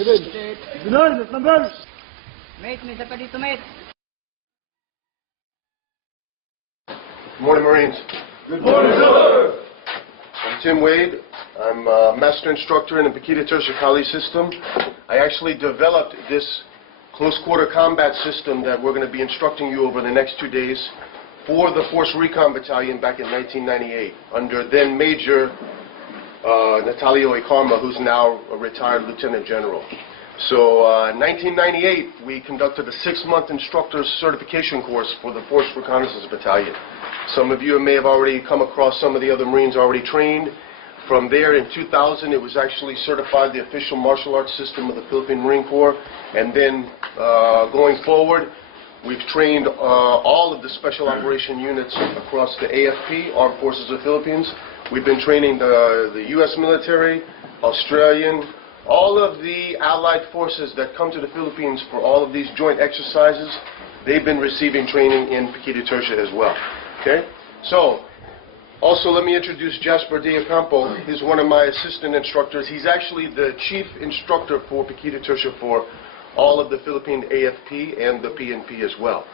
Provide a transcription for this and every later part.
Mate, may isa pa dito, mate. Good morning, Marines. Good morning, sir. I'm Tim Wade. I'm a master instructor in the Paquita Tercia Kali system. I actually developed this close quarter combat system that we're going to be instructing you over the next 2 days for the Force Recon Battalion back in 1998 under then Major Natalio Ikarma, who's now a retired Lieutenant General. So in 1998 we conducted a 6-month instructor certification course for the Force Reconnaissance Battalion. Some of you may have already come across some of the other Marines already trained. From there, in 2000, it was actually certified the official martial arts system of the Philippine Marine Corps. And then, going forward, we've trained all of the special operation units across the AFP, Armed Forces of the Philippines. We've been training the U.S. military, Australian, all of the allied forces that come to the Philippines for all of these joint exercises. They've been receiving training in Paquita Tercia as well. Okay? So, also, let me introduce Jasper Diacampo. He's one of my assistant instructors. He's actually the chief instructor for Paquita Tercia for all of the Philippine AFP and the PNP as well.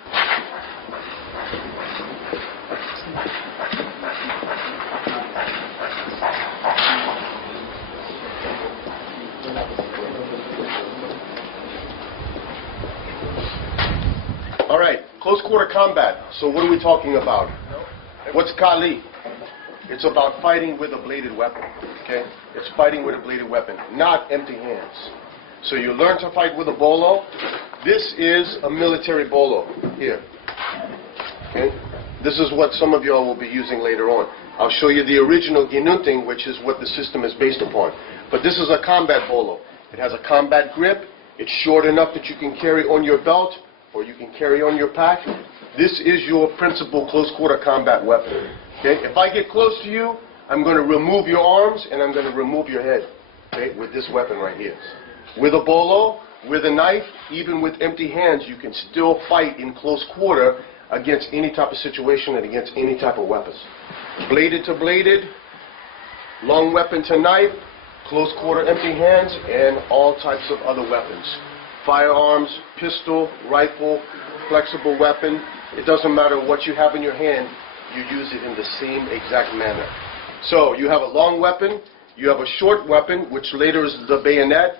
All right, close quarter combat. So what are we talking about? What's Kali? It's about fighting with a bladed weapon, okay? It's fighting with a bladed weapon, not empty hands. So you learn to fight with a bolo. This is a military bolo here, okay? This is what some of y'all will be using later on. I'll show you the original ginunting, which is what the system is based upon. But this is a combat bolo. It has a combat grip. It's short enough that you can carry on your belt or you can carry on your pack. This is your principal close quarter combat weapon. Okay? If I get close to you, I'm going to remove your arms and I'm going to remove your head, okay, with this weapon right here. With a bolo, with a knife, even with empty hands, you can still fight in close quarter against any type of situation and against any type of weapons. Bladed to bladed, long weapon to knife, close quarter empty hands, and all types of other weapons. Firearms, pistol, rifle, flexible weapon. It doesn't matter what you have in your hand. You use it in the same exact manner. So you have a long weapon, you have a short weapon, which later is the bayonet,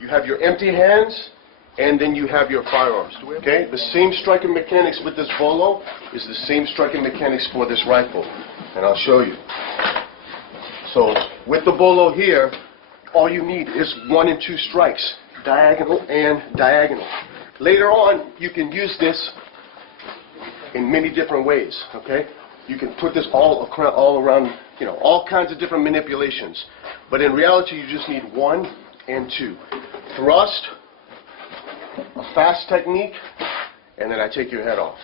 you have your empty hands, and then you have your firearms. Okay? The same striking mechanics with this bolo is the same striking mechanics for this rifle. And I'll show you. So with the bolo here, all you need is 1 and 2 strikes, diagonal and diagonal. Later on, you can use this in many different ways, okay? You can put this all around, you know, all kinds of different manipulations. But in reality, you just need 1 and 2. Thrust, a fast technique, and then I take your head off,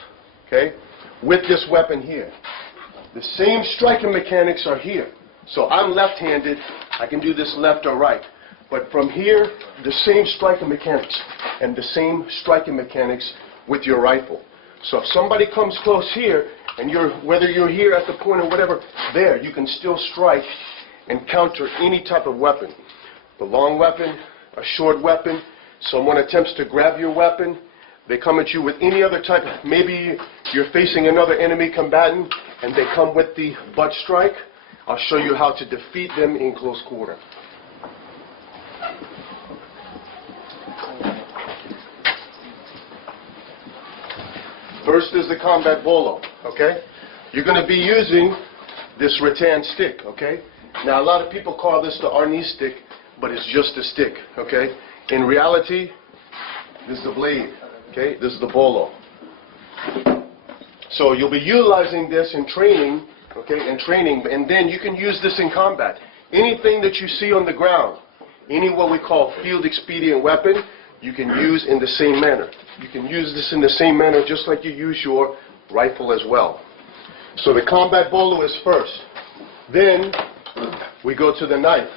okay? With this weapon here. The same striking mechanics are here. So I'm left-handed, I can do this left or right. But from here, the same striking mechanics, and the same striking mechanics with your rifle. So if somebody comes close here, and whether you're here at the point or whatever, there, you can still strike and counter any type of weapon. The long weapon, a short weapon, someone attempts to grab your weapon, they come at you with any other type, maybe you're facing another enemy combatant, and they come with the butt strike. I'll show you how to defeat them in close quarter. First is the combat bolo, okay? You're going to be using this rattan stick, okay? Now, a lot of people call this the Arnis stick, but it's just a stick, okay? In reality, this is the blade, okay? This is the bolo. So you'll be utilizing this in training, okay? And then you can use this in combat. Anything that you see on the ground, any what we call field expedient weapon, you can use in the same manner. You can use this in the same manner just like you use your rifle as well. So the combat bolo is first. Then we go to the knife.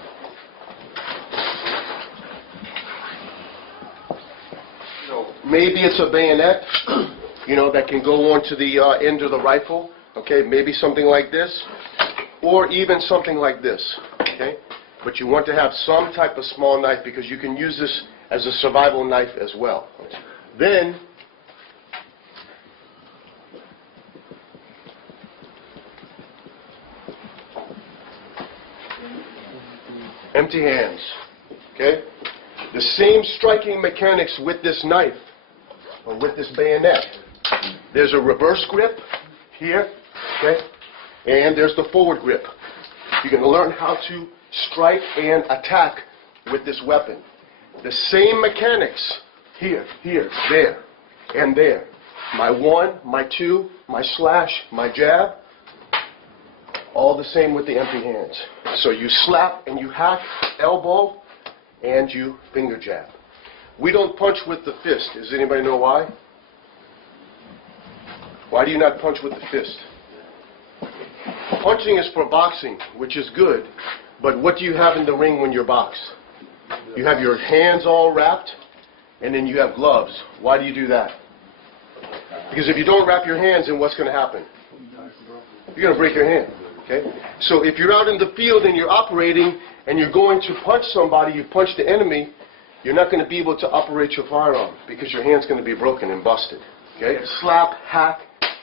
Maybe it's a bayonet, you know, that can go on to the end of the rifle. Okay, maybe something like this, or even something like this. Okay, but you want to have some type of small knife because you can use this as a survival knife as well. Then, empty hands. Okay? The same striking mechanics with this knife, or with this bayonet. There's a reverse grip here, okay? And there's the forward grip. You're going to learn how to strike and attack with this weapon. The same mechanics here, there, and there. My one, my two, my slash, my jab, all the same with the empty hands. So you slap and you hack, elbow, and you finger jab. We don't punch with the fist. Does anybody know why? Why do you not punch with the fist? Punching is for boxing, which is good, but what do you have in the ring when you box? You have your hands all wrapped, and then you have gloves. Why do you do that? Because if you don't wrap your hands, then what's going to happen? You're going to break your hand. Okay? So if you're out in the field and you're operating and you're going to punch somebody, you punch the enemy, you're not going to be able to operate your firearm because your hand's going to be broken and busted. Okay? Slap, hack,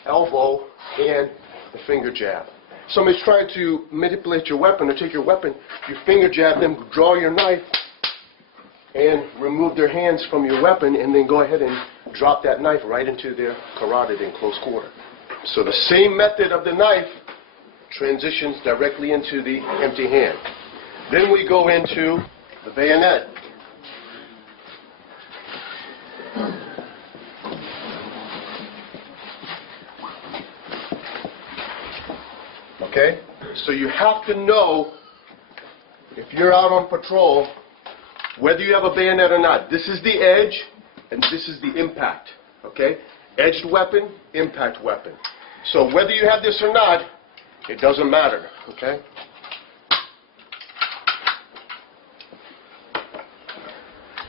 elbow, and the finger jab. Somebody's trying to manipulate your weapon or take your weapon, you finger jab them, draw your knife, and remove their hands from your weapon, and then go ahead and drop that knife right into their carotid in close quarter. So the same method of the knife transitions directly into the empty hand. Then we go into the bayonet. Okay? So you have to know, if you're out on patrol, whether you have a bayonet or not. This is the edge, and this is the impact. Okay? Edged weapon, impact weapon. So whether you have this or not, it doesn't matter. Okay?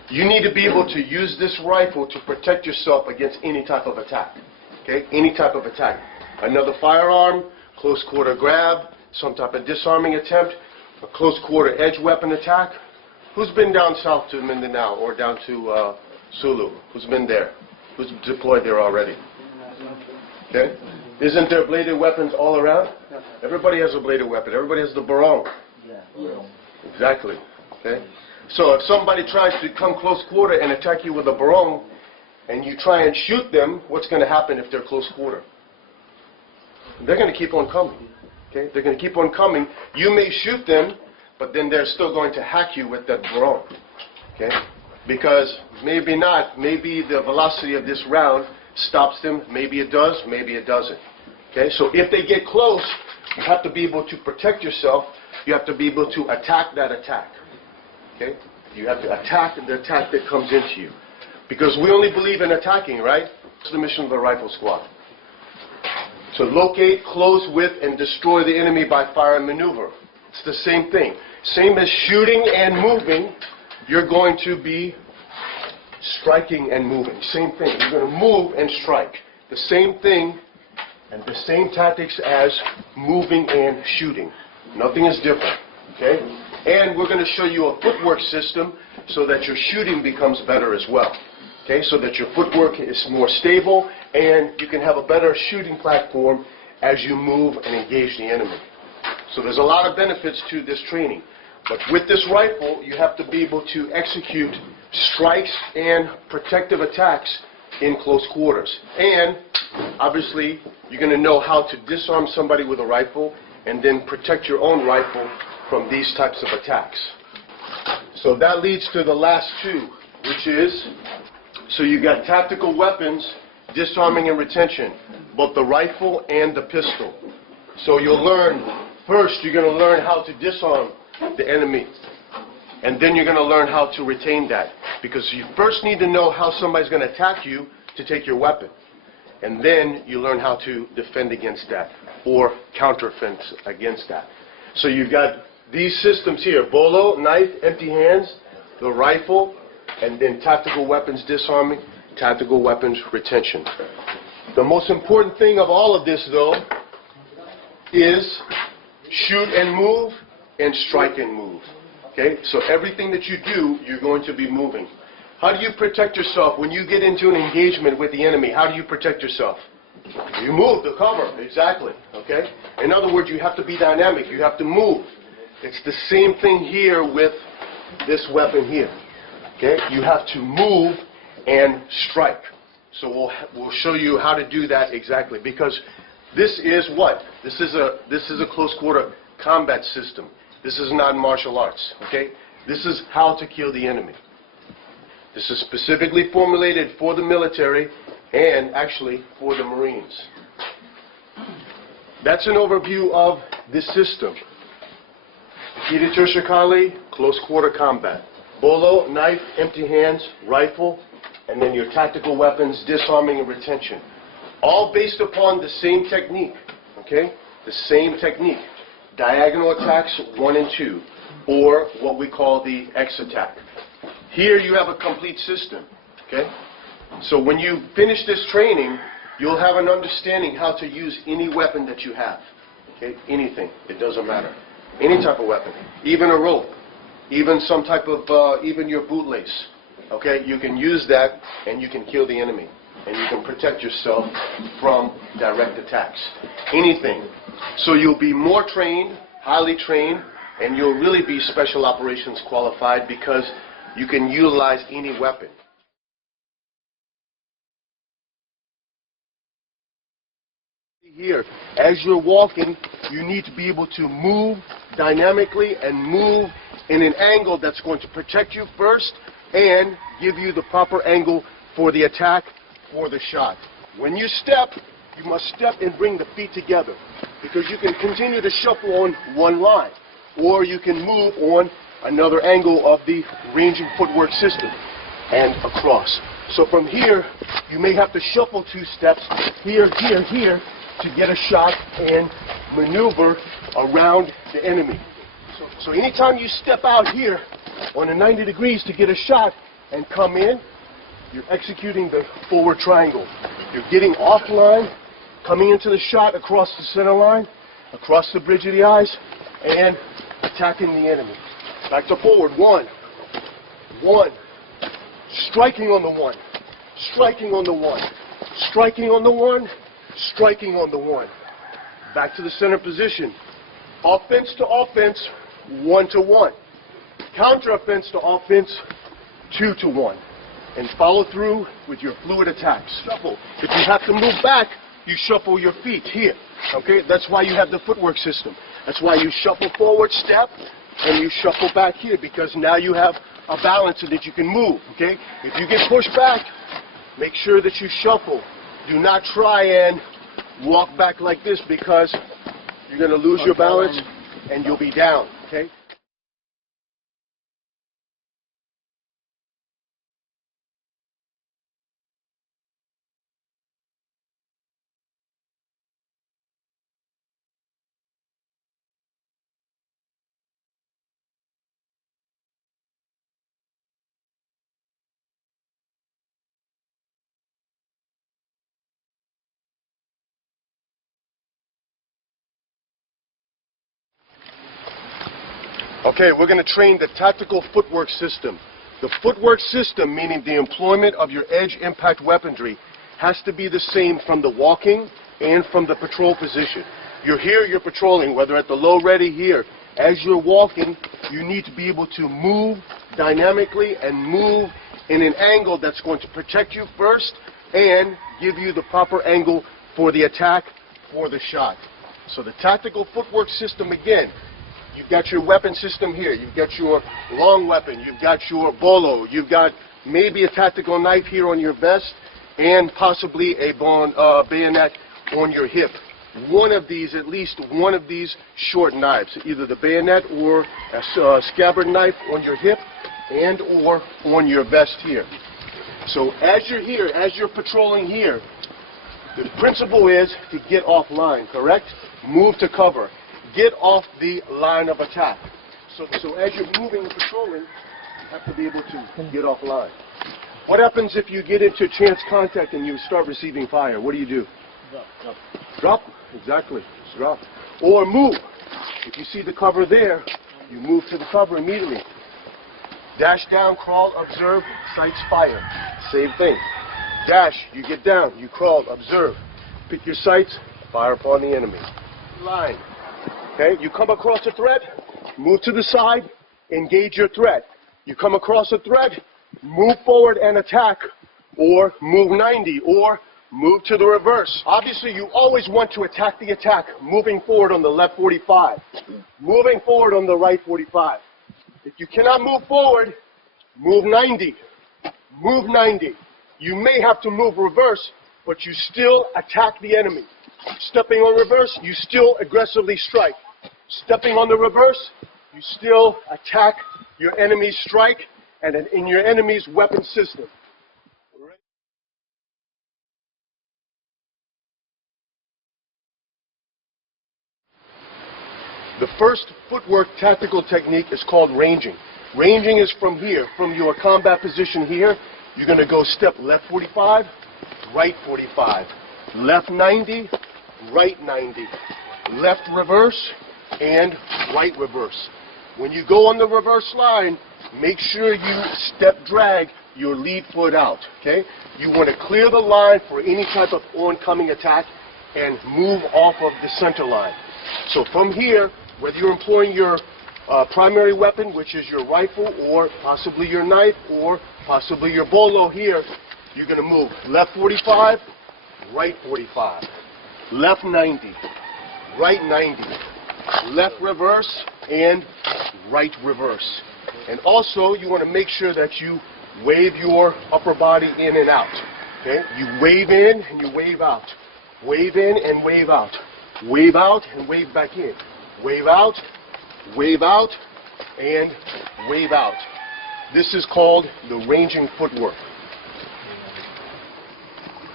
You need to be able to use this rifle to protect yourself against any type of attack. Okay? Any type of attack. Another firearm, close quarter grab, some type of disarming attempt, a close quarter edge weapon attack. Who's been down south to Mindanao or down to Sulu? Who's been there? Who's deployed there already? Okay? Isn't there bladed weapons all around? Everybody has a bladed weapon. Everybody has the barong. Exactly. Okay? So if somebody tries to come close quarter and attack you with a barong, and you try and shoot them, what's going to happen if they're close quarter? They're going to keep on coming. Okay? They're going to keep on coming. You may shoot them, but then they're still going to hack you with that barong. Okay? Because maybe not, maybe the velocity of this round stops them. Maybe it does, maybe it doesn't. Okay? So if they get close, you have to be able to protect yourself. You have to be able to attack that attack. Okay? You have to attack the attack that comes into you. Because we only believe in attacking, right? It's the mission of the rifle squad. To locate, close with, and destroy the enemy by fire and maneuver. It's the same thing. Same as shooting and moving, you're going to be striking and moving. Same thing. You're going to move and strike. The same thing and the same tactics as moving and shooting. Nothing is different. Okay? And we're going to show you a footwork system so that your shooting becomes better as well. Okay? So that your footwork is more stable and you can have a better shooting platform as you move and engage the enemy. So there's a lot of benefits to this training. But with this rifle, you have to be able to execute strikes and protective attacks in close quarters. And obviously, you're going to know how to disarm somebody with a rifle and then protect your own rifle from these types of attacks. So that leads to the last two, which is, so you got tactical weapons, disarming and retention, both the rifle and the pistol. So you'll learn, first you're going to learn how to disarm the enemy, and then you're going to learn how to retain that. Because you first need to know how somebody's going to attack you to take your weapon. And then you learn how to defend against that, or counter-offense against that. So you've got these systems here, bolo, knife, empty hands, the rifle, and then tactical weapons disarming, tactical weapons retention. The most important thing of all of this, though, is shoot and move and strike and move. Okay? So everything that you do, you're going to be moving. How do you protect yourself when you get into an engagement with the enemy? How do you protect yourself? You move to cover, exactly, okay? In other words, you have to be dynamic, you have to move. It's the same thing here with this weapon here, okay? You have to move and strike. So we'll show you how to do that exactly, because this is what? This is a close quarter combat system. This is not martial arts, okay? This is how to kill the enemy. This is specifically formulated for the military and actually for the Marines. That's an overview of this system. Kiri Tershakali, close quarter combat. Bolo, knife, empty hands, rifle, and then your tactical weapons, disarming and retention. All based upon the same technique, okay? The same technique. Diagonal attacks 1 and 2, or what we call the X attack. Here you have a complete system, okay? So when you finish this training, you'll have an understanding how to use any weapon that you have, okay? Anything, it doesn't matter. Any type of weapon, even a rope, even some type of, even your bootlace, okay? You can use that and you can kill the enemy, and you can protect yourself from direct attacks. Anything. So you'll be more trained, highly trained, and you'll really be special operations qualified because you can utilize any weapon. Here, as you're walking, you need to be able to move dynamically and move in an angle that's going to protect you first and give you the proper angle for the attack or the shot. When you step, you must step and bring the feet together, because you can continue to shuffle on one line, or you can move on another angle of the ranging footwork system and across. So from here, you may have to shuffle 2 steps, here, here, here, to get a shot and maneuver around the enemy. So anytime you step out here on a 90 degrees to get a shot and come in, you're executing the forward triangle. You're getting offline, coming into the shot across the center line, across the bridge of the eyes, and attacking the enemy. Back to forward, 1, 1, striking on the 1, striking on the 1, striking on the 1, striking on the 1. Back to the center position. Offense to offense, 1 to 1. Counter offense to offense, 2 to 1. And follow through with your fluid attacks. Shuffle. If you have to move back, you shuffle your feet here. Okay? That's why you have the footwork system. That's why you shuffle forward, step, and you shuffle back here, because now you have a balance so that you can move. Okay? If you get pushed back, make sure that you shuffle. Do not try and walk back like this, because you're going to lose your balance and you'll be down. Okay? Okay, we're going to train the tactical footwork system. The footwork system, meaning the employment of your edge impact weaponry, has to be the same from the walking and from the patrol position. You're here, you're patrolling, whether at the low ready here. As you're walking, you need to be able to move dynamically and move in an angle that's going to protect you first and give you the proper angle for the attack or the shot. So the tactical footwork system, again, you've got your weapon system here. You've got your long weapon. You've got your bolo. You've got maybe a tactical knife here on your vest and possibly a bayonet on your hip. One of these, at least one of these short knives, either the bayonet or a scabbard knife on your hip and or on your vest here. So as you're here, as you're patrolling here, the principle is to get offline, correct? Move to cover. Get off the line of attack. So as you're moving and patrolling, you have to be able to get offline. What happens if you get into chance contact and you start receiving fire? What do? Drop. Drop? Exactly. Drop. Or move. If you see the cover there, you move to the cover immediately. Dash down, crawl, observe, sights, fire. Same thing. Dash, you get down, you crawl, observe. Pick your sights, fire upon the enemy. Line. Okay, you come across a threat, move to the side, engage your threat. You come across a threat, move forward and attack, or move 90, or move to the reverse. Obviously, you always want to attack the attack, moving forward on the left 45, moving forward on the right 45. If you cannot move forward, move 90. Move 90. You may have to move reverse, but you still attack the enemy. Stepping on reverse, you still aggressively strike. Stepping on the reverse, you still attack your enemy's strike and in your enemy's weapon system. The first footwork tactical technique is called ranging. Ranging is from here, from your combat position here. You're going to go step left 45, right 45, left 90, right 90, left reverse, and right reverse. When you go on the reverse line, make sure you step drag your lead foot out, okay? You want to clear the line for any type of oncoming attack and move off of the center line. So from here, whether you're employing your primary weapon, which is your rifle, or possibly your knife, or possibly your bolo here, you're going to move left 45, right 45, left 90, right 90, left reverse, and right reverse. And also, you want to make sure that you wave your upper body in and out. Okay? You wave in and you wave out. Wave in and wave out. Wave out and wave back in. Wave out, and wave out. This is called the ranging footwork.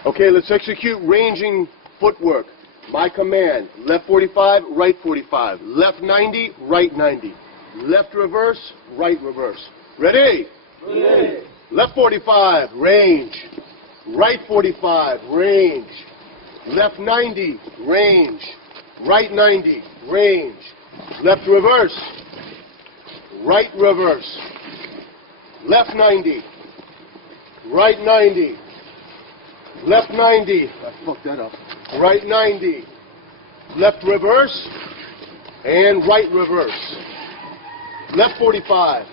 Okay, let's execute ranging footwork. My command, left 45, right 45. Left 90, right 90. Left reverse, right reverse. Ready? Ready. Left 45, range. Right 45, range. Left 90, range. Right 90, range. Left reverse. Right reverse. Left 90. Right 90. Left 90. I fucked that up. Right 90. Left reverse. And right reverse. Left 45.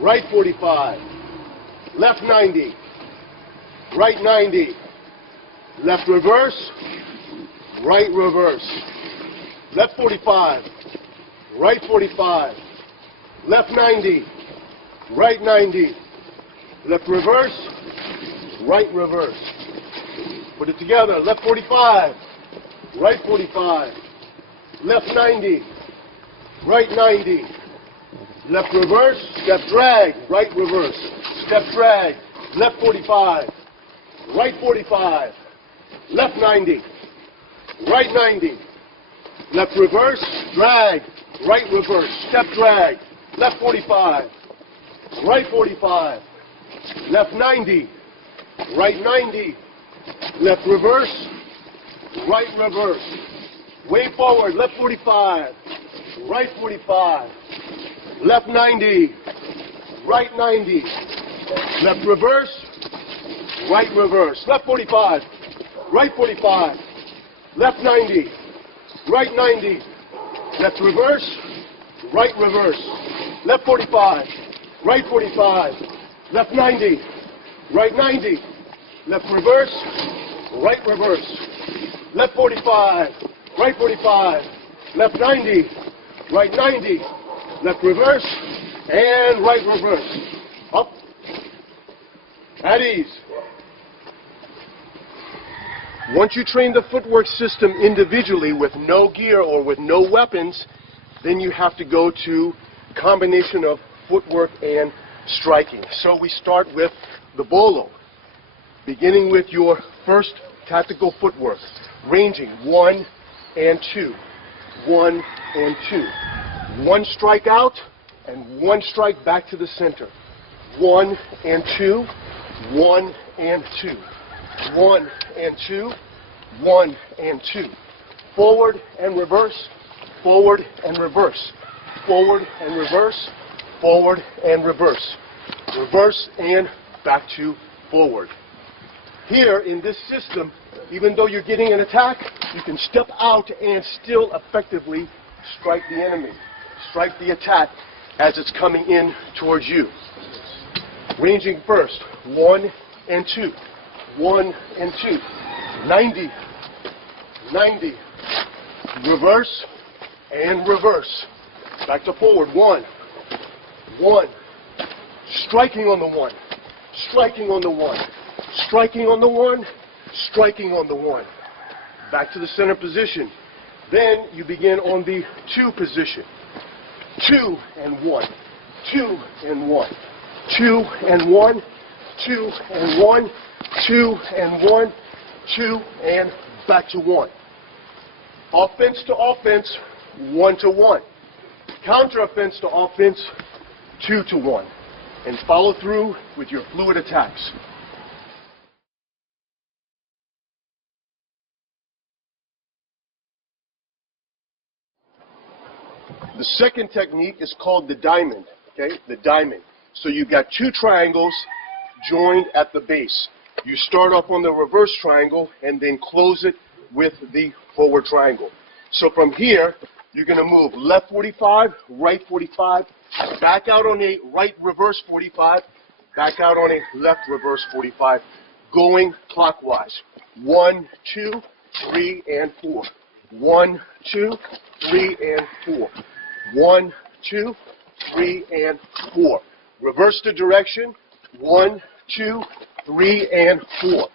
Right 45. Left 90. Right 90. Left reverse. Right reverse. Left 45. Right 45. Left 90. Right 90. Left reverse. Right reverse. Put it together. Left 45. Right 45. Left 90. Right 90. Left reverse. Step drag. Right reverse. Step drag. Left 45. Right 45. Left 90. Right 90. Left reverse. Drag. Right reverse. Step drag. Left 45. Right 45. Left 90. Right 90. Left reverse. Right reverse. Way forward. Left 45. Right 45. Left 90. Right 90. Left reverse. Right reverse. Left 45. Right 45. Left 90. Right 90. Left reverse. Right reverse. Left 45. Right 45. Left 90. Right 90. Left reverse. Right reverse. Left 45. Right 45. Left 90. Right 90. Left reverse. And right reverse. Up. At ease. Once you train the footwork system individually with no gear or with no weapons, then you have to go to combination of footwork and striking. So we start with the bolo, beginning with your first tactical footwork, ranging 1 and 2, 1 and 2. 1 strike out and 1 strike back to the center. 1 and 2, 1 and 2. 1 and 2, 1 and 2. Forward and reverse, forward and reverse, forward and reverse, forward and reverse. Reverse and back to forward. Here in this system, even though you're getting an attack, you can step out and still effectively strike the enemy. Strike the attack as it's coming in towards you. Ranging first, 1 and 2. 1 and 2. 90. 90. Reverse and reverse. Back to forward. 1. 1. Striking on the 1. Striking on the 1. Striking on the 1. Striking on the 1. Back to the center position. Then you begin on the 2 position. 2 and 1. 2 and 1. 2 and 1. 2 and 1. 2 and 1. 2 and back to 1. Offense to offense, 1 to 1. Counter offense to offense, 2 to 1. And follow through with your fluid attacks. The second technique is called the diamond, okay? The diamond. So you've got 2 triangles joined at the base. You start off on the reverse triangle and then close it with the forward triangle. So from here, you're going to move left 45, right 45, back out on a right reverse 45, back out on a left reverse 45, going clockwise. 1, 2, 3, and 4. 1, 2, 3, and 4. 1, 2, 3, and 4. Reverse the direction. 1, 2, 3, and 4.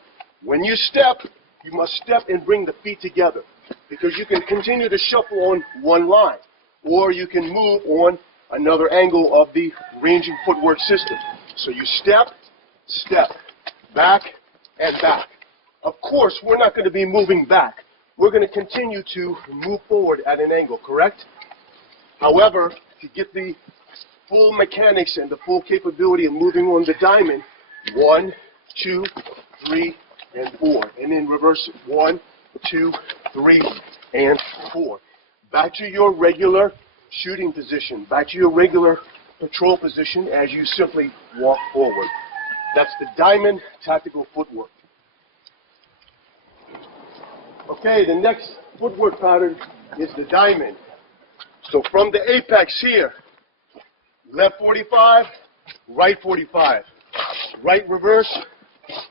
When you step, you must step and bring the feet together, because you can continue to shuffle on one line, or you can move on another angle of the ranging footwork system. So you step, step, back, and back. Of course, we're not going to be moving back. We're going to continue to move forward at an angle, correct? However, to get the full mechanics and the full capability of moving on the diamond, 1, 2, 3, and 4. And then reverse it. 1, 2, 3, and 4. Back to your regular shooting position. Back to your regular patrol position as you simply walk forward. That's the diamond tactical footwork. Okay, the next footwork pattern is the diamond. So from the apex here, left 45, right 45. Right reverse,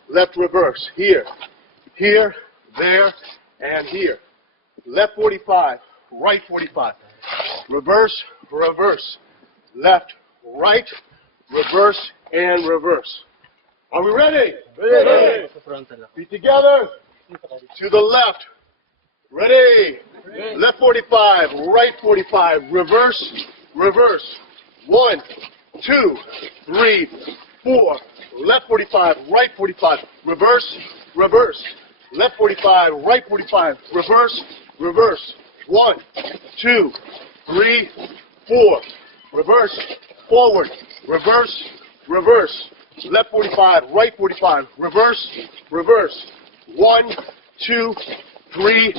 left reverse. Here, here, there, and here. Left 45, right 45. Reverse, reverse. Left, right, reverse, and reverse. Are we ready? Ready. Feet together. To the left. Ready. Left 45, right 45. Reverse, reverse. 1, 2, 3, 4. Left 45, right 45. Reverse, reverse. Left 45, right 45. Reverse, reverse. 1, 2, 3, 4. Reverse, forward. Reverse, reverse. Left 45, right 45. Reverse, reverse. 1, 2, 3,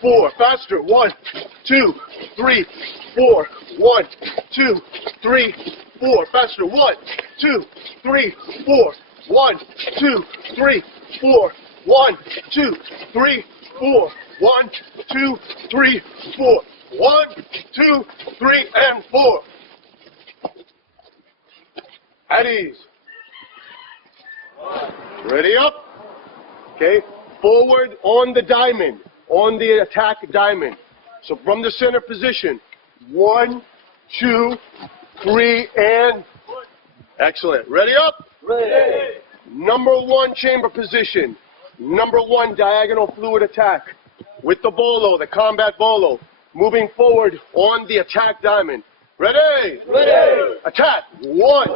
4. Faster. 1, 2, 3, 4. 1, 2, 3, 4. Faster. 1, 2, 3, 4. 1, 2, 3, 4. 1, 2, 3, 4. 1, 2, 3, 4. 1, 2, 3, and 4. At ease. Ready up. Okay. Forward on the diamond. On the attack diamond. So from the center position. 1, 2, 3, and excellent. Ready up? Ready. Number 1 chamber position. Number 1 diagonal fluid attack. With the bolo, the combat bolo. Moving forward on the attack diamond. Ready? Ready. Attack. 1,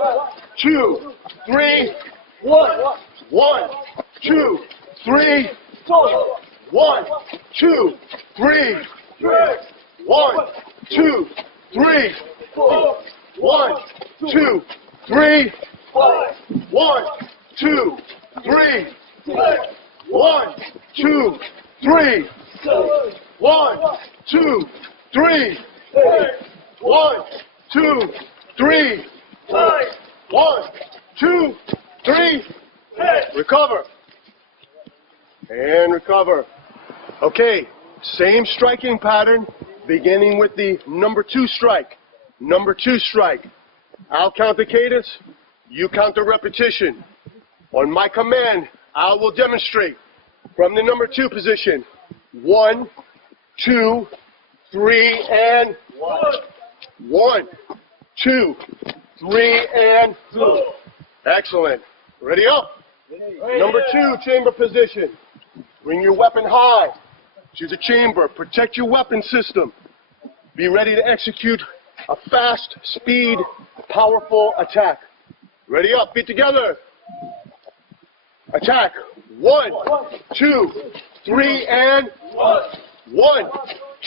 2, 3. 1, 2, 3. 1, 2, 3. 1, 2, 3. 1, 2, 3. 1, 2, 3. 1, 2, 3. 1, 2, 3. 1, 2, 3. Fight. 1, 2, 3. Recover. And recover. Okay, same striking pattern, beginning with the number 2 strike. Number 2 strike. I'll count the cadence, you count the repetition. On my command, I will demonstrate from the number 2 position. 1, 2, 3, and 1, 2, 3, and 2. Excellent. Ready up. Number 2, chamber position. Bring your weapon high to the chamber. Protect your weapon system. Be ready to execute a fast, speed, powerful attack. Ready up. Feet together. Attack. 1, 2, 3, and 1,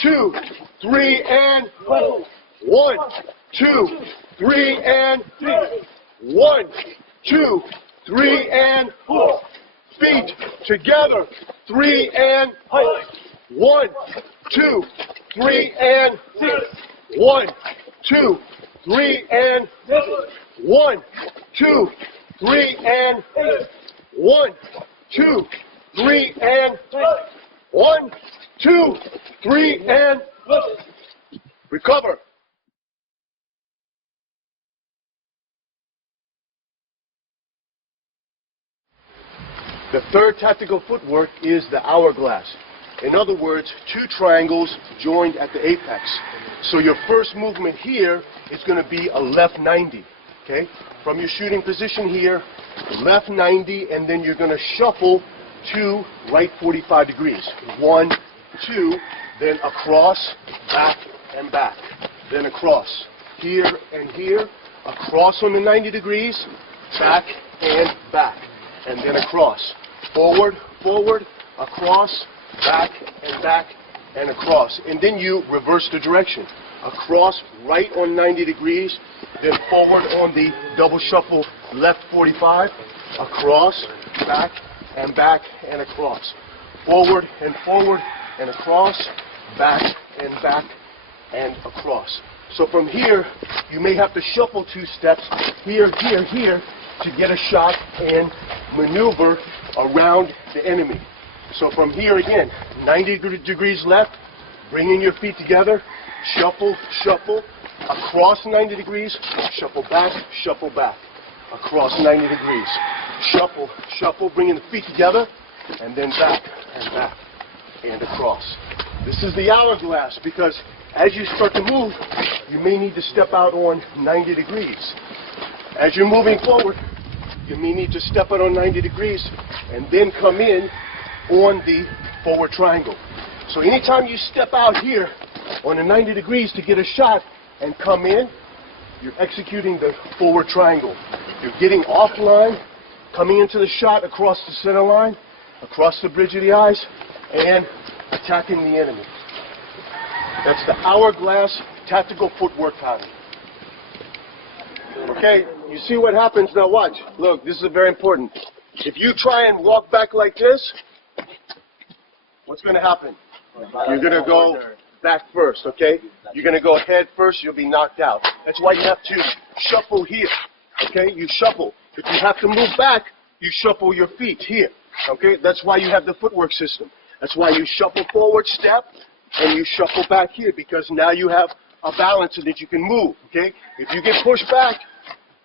2, 3, and 1, 2, 3, and 1, 2, 3, and feet together. 3 and 1, 2, 3, and 1, 2, 3, and 1, 2, 3, and 1, 2, 3, and 1, 2, 3, and recover. The third tactical footwork is the hourglass. In other words, 2 triangles joined at the apex. So your first movement here is going to be a left 90. Okay? From your shooting position here, left 90, and then you're going to shuffle to right 45 degrees. 1, 2, then across, back, and back. Then across. Here and here. Across on the 90 degrees, back and back. And then across. Forward, forward, across, back, and across. And then you reverse the direction. Across, right on 90 degrees, then forward on the double shuffle, left 45, across, back, and across. Forward, and across, back, and across. So from here, you may have to shuffle 2 steps, here, to get a shot and maneuver around the enemy. So from here again, 90 degrees left, bringing your feet together, shuffle, shuffle, across 90 degrees, shuffle back, across 90 degrees, shuffle, shuffle, bringing the feet together, and then back, and across. This is the hourglass because as you start to move, you may need to step out on 90 degrees. As you're moving forward, you may need to step out on 90 degrees and then come in on the forward triangle. So anytime you step out here on the 90 degrees to get a shot and come in, you're executing the forward triangle. You're getting offline, coming into the shot across the center line, across the bridge of the eyes, and attacking the enemy. That's the hourglass tactical footwork pattern. Okay, you see what happens now? Watch. Look, this is very important. If you try and walk back like this, what's going to happen? You're going to go back first, okay? You're going to go head first, you'll be knocked out. That's why you have to shuffle here, okay? You shuffle. If you have to move back, you shuffle your feet here, okay? That's why you have the footwork system. That's why you shuffle forward, step, and you shuffle back here, because now you have a balance so that you can move, okay? If you get pushed back,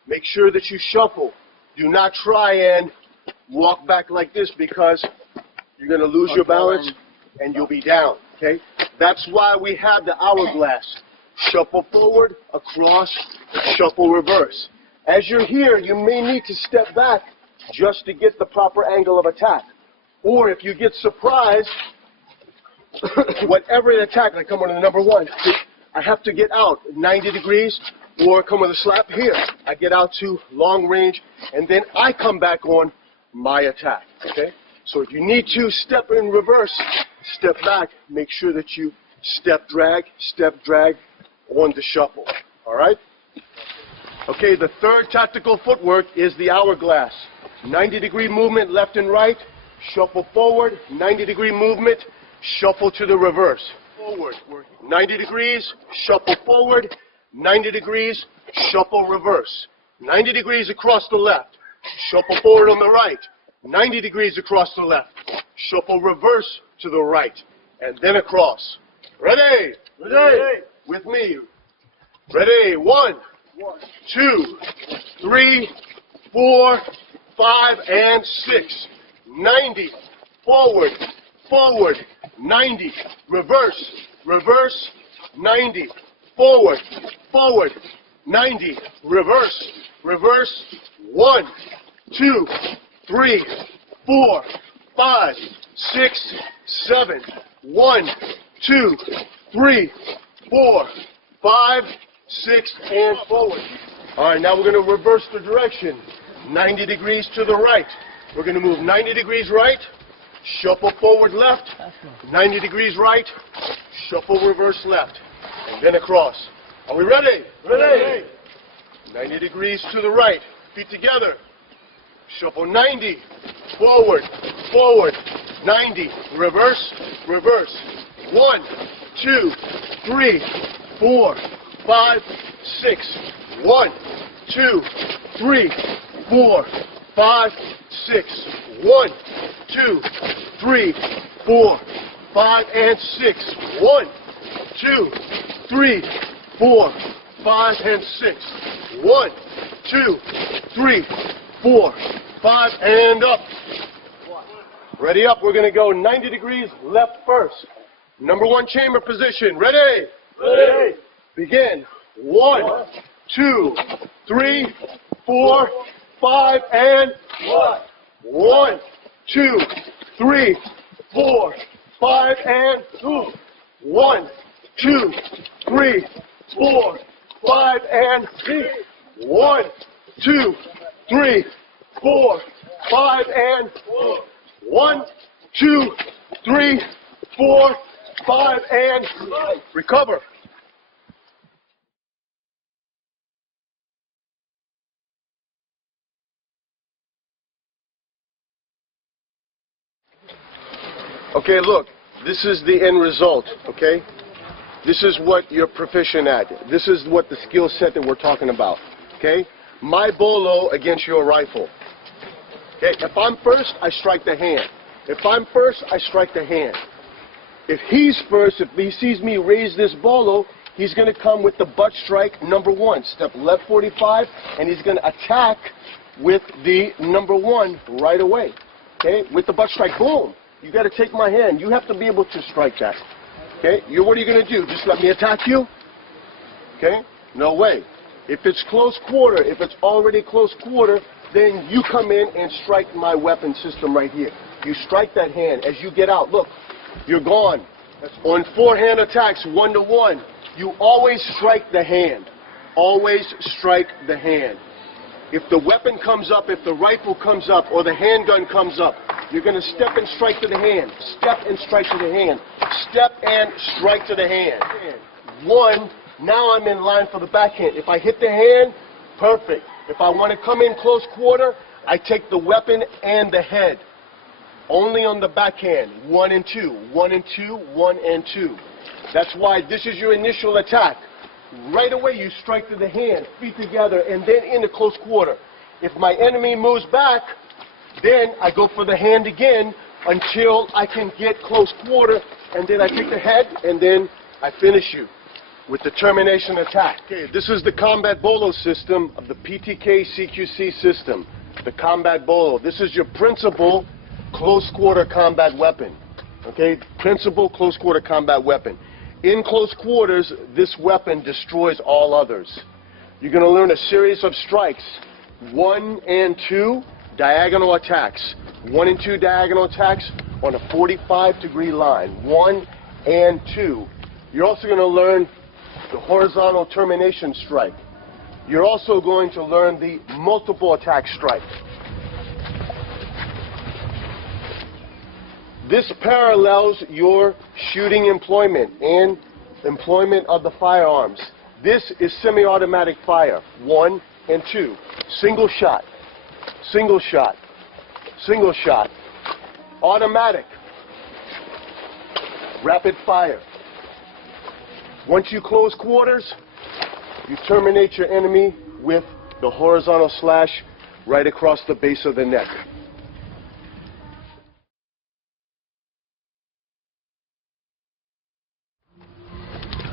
make sure that you shuffle. Do not try and walk back like this, because you're going to lose your balance and you'll be down, okay? That's why we have the hourglass. Shuffle forward, across, shuffle reverse. As you're here, you may need to step back just to get the proper angle of attack. Or if you get surprised, whatever the attack, like come on to the number 1, I have to get out 90 degrees, or come with a slap here. I get out to long range, and then I come back on my attack, okay? So if you need to step in reverse, step back, make sure that you step drag on the shuffle, all right? Okay, the third tactical footwork is the hourglass. 90-degree movement left and right, shuffle forward, 90-degree movement, shuffle to the reverse. Forward, 90 degrees, shuffle forward, 90 degrees, shuffle reverse. 90 degrees across the left. Shuffle forward on the right. 90 degrees across the left. Shuffle reverse to the right. And then across. Ready? Ready. With me. Ready? 1, 2, 3, 4, 5, and 6. 90. Forward. Forward. 90. Reverse. Reverse. 90. Forward. Forward. 90. Reverse. Reverse. 1, 2, 3, 4, 5, 6, 7. 1, 2, 3, 4, 5, 6, and forward. All right, now we're going to reverse the direction. 90 degrees to the right. We're going to move 90 degrees right, shuffle forward left, 90 degrees right, shuffle reverse left, and then across. Are we ready? Ready. 90 degrees to the right, feet together. Shuffle 90, forward, forward, 90, reverse, reverse. 1, 2, 3, 4, 5, 6. 1, 2, 3, 4, 5, 6. 1, 2, 3, 4, 5, and 6. 1, 2, 3, 4, 5, and 6. 1, 2, 3, 4, 5, and up. Ready up. We're going to go 90 degrees left first. Number 1 chamber position. Ready? Ready. Begin. 1, 2, 3, 4, 5, and 1, 2, 3, 4, 5, and 1, 2, 3, 4, 5, and 1, 2, 3, 4, 5, and 1, 2, 3, 4, 5, and recover. Okay, look, this is the end result, okay? This is what you're proficient at. This is what the skill set that we're talking about, okay? My bolo against your rifle. Okay, if I'm first, I strike the hand. If I'm first, I strike the hand. If he's first, if he sees me raise this bolo, he's going to come with the butt strike number 1. Step left 45, and he's going to attack with the number 1 right away. Okay, with the butt strike, boom. You got to take my hand. You have to be able to strike that. Okay, what are you going to do? Just let me attack you? Okay, no way. If it's close quarter, if it's already close quarter, then you come in and strike my weapon system right here. You strike that hand. As you get out, look, you're gone. On forehand attacks, 1-to-1, you always strike the hand. Always strike the hand. If the weapon comes up, if the rifle comes up, or the handgun comes up, you're going to step and strike to the hand. Step and strike to the hand. Step and strike to the hand. 1, now I'm in line for the backhand. If I hit the hand, perfect. If I want to come in close quarter, I take the weapon and the head. Only on the backhand. 1 and 2. 1 and 2. 1 and 2. That's why this is your initial attack. Right away you strike to the hand, feet together, and then into close quarter. If my enemy moves back, then I go for the hand again until I can get close quarter, and then I take the head, and then I finish you with the termination attack. Okay, this is the combat bolo system of the PTK CQC system. The combat bolo. This is your principal close quarter combat weapon. Okay, principal close quarter combat weapon. In close quarters, this weapon destroys all others. You're going to learn a series of strikes. 1 and 2 diagonal attacks. 1 and 2 diagonal attacks on a 45-degree line. 1 and 2. You're also going to learn the horizontal termination strike. You're also going to learn the multiple attack strike. This parallels your shooting employment and employment of the firearms. This is semi-automatic fire. 1 and 2. Single shot. Single shot. Single shot. Automatic. Rapid fire. Once you close quarters, you terminate your enemy with the horizontal slash right across the base of the neck.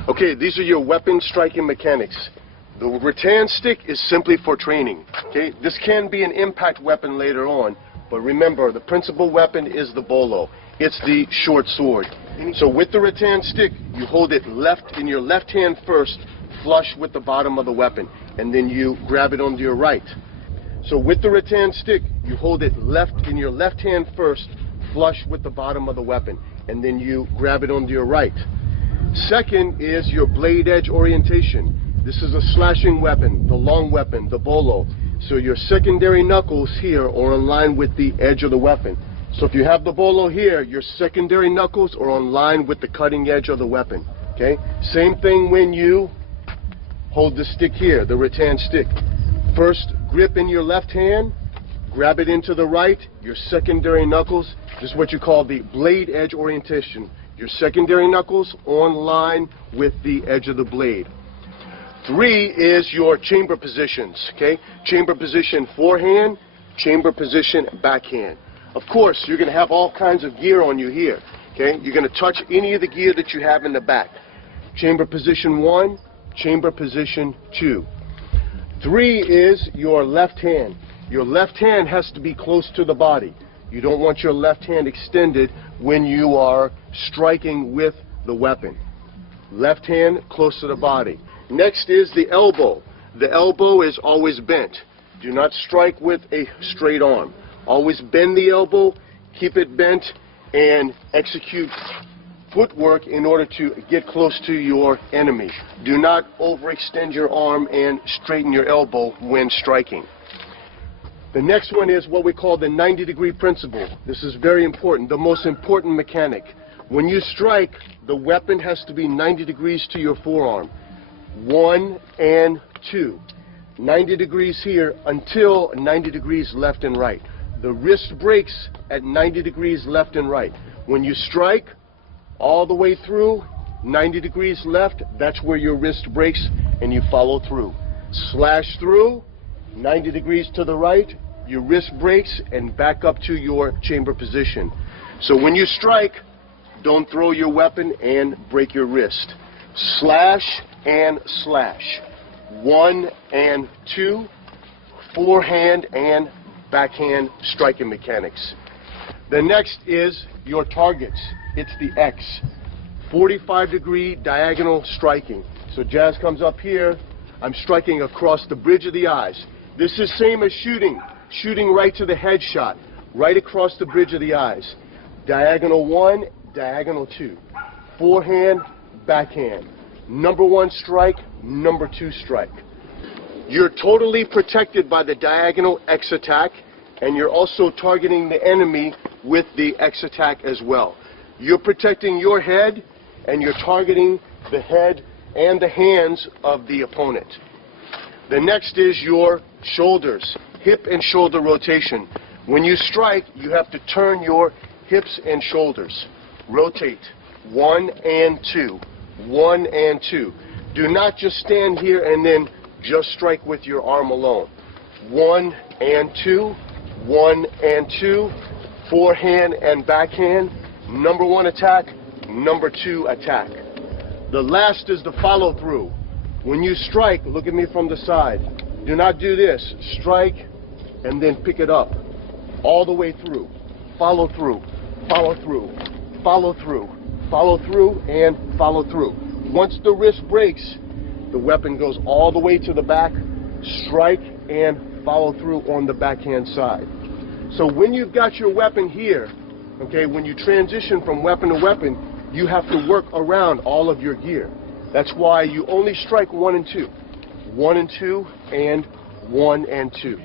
Okay, these are your weapon striking mechanics. The rattan stick is simply for training. Okay, this can be an impact weapon later on, but remember, the principal weapon is the bolo. It's the short sword. So with the rattan stick, you hold it left in your left hand first, flush with the bottom of the weapon, and then you grab it onto your right. So with the rattan stick, you hold it left in your left hand first, flush with the bottom of the weapon, and then you grab it onto your right. Second is your blade edge orientation. This is a slashing weapon, the long weapon, the bolo. So your secondary knuckles here are in line with the edge of the weapon. So if you have the bolo here, your secondary knuckles are in line with the cutting edge of the weapon. Okay? Same thing when you hold the stick here, the rattan stick. First, grip in your left hand, grab it into the right, your secondary knuckles. This is what you call the blade edge orientation. Your secondary knuckles on line with the edge of the blade. 3 is your chamber positions, okay? Chamber position forehand, chamber position backhand. Of course, you're going to have all kinds of gear on you here, okay? You're going to touch any of the gear that you have in the back. Chamber position 1, chamber position 2. 3 is your left hand. Your left hand has to be close to the body. You don't want your left hand extended when you are striking with the weapon. Left hand close to the body. Next is the elbow. The elbow is always bent. Do not strike with a straight arm. Always bend the elbow, keep it bent, and execute footwork in order to get close to your enemy. Do not overextend your arm and straighten your elbow when striking. The next one is what we call the 90-degree principle. This is very important, the most important mechanic. When you strike, the weapon has to be 90 degrees to your forearm. 1 and 2. 90 degrees here until 90 degrees left and right. The wrist breaks at 90 degrees left and right. When you strike, all the way through, 90 degrees left, that's where your wrist breaks, and you follow through. Slash through, 90 degrees to the right, your wrist breaks, and back up to your chamber position. So when you strike, don't throw your weapon and break your wrist. Slash and slash. 1 and 2, forehand and backhand striking mechanics. The next is your targets. It's the X. 45-degree diagonal striking. So Jazz comes up here. I'm striking across the bridge of the eyes. This is same as shooting. Shooting right to the headshot. Right across the bridge of the eyes. Diagonal 1, diagonal 2. Forehand, backhand. Number 1 strike, number 2 strike. You're totally protected by the diagonal X attack, and you're also targeting the enemy with the X attack as well. You're protecting your head, and you're targeting the head and the hands of the opponent. The next is your shoulders, hip and shoulder rotation. When you strike, you have to turn your hips and shoulders. Rotate. 1 and 2. 1 and 2. Do not just stand here and then just strike with your arm alone. 1 and 2. 1 and 2. Forehand and backhand. Number 1 attack. Number 2 attack. The last is the follow through. When you strike, look at me from the side. Do not do this. Strike and then pick it up. All the way through. Follow through. Follow through. Follow through. Follow through and follow through. Once the wrist breaks, the weapon goes all the way to the back, strike and follow through on the backhand side. So when you've got your weapon here, okay, when you transition from weapon to weapon, you have to work around all of your gear. That's why you only strike 1 and 2. 1 and 2 and 1 and 2.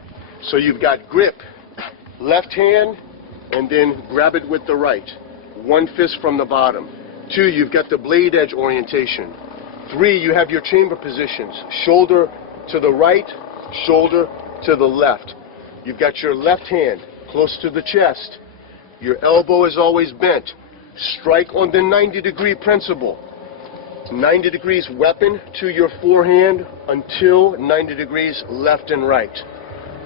So you've got grip, left hand, and then grab it with the right. 1 fist from the bottom. 2, you've got the blade edge orientation. 3, you have your chamber positions. Shoulder to the right, shoulder to the left. You've got your left hand close to the chest. Your elbow is always bent. Strike on the 90-degree principle. 90 degrees weapon to your forehand until 90 degrees left and right.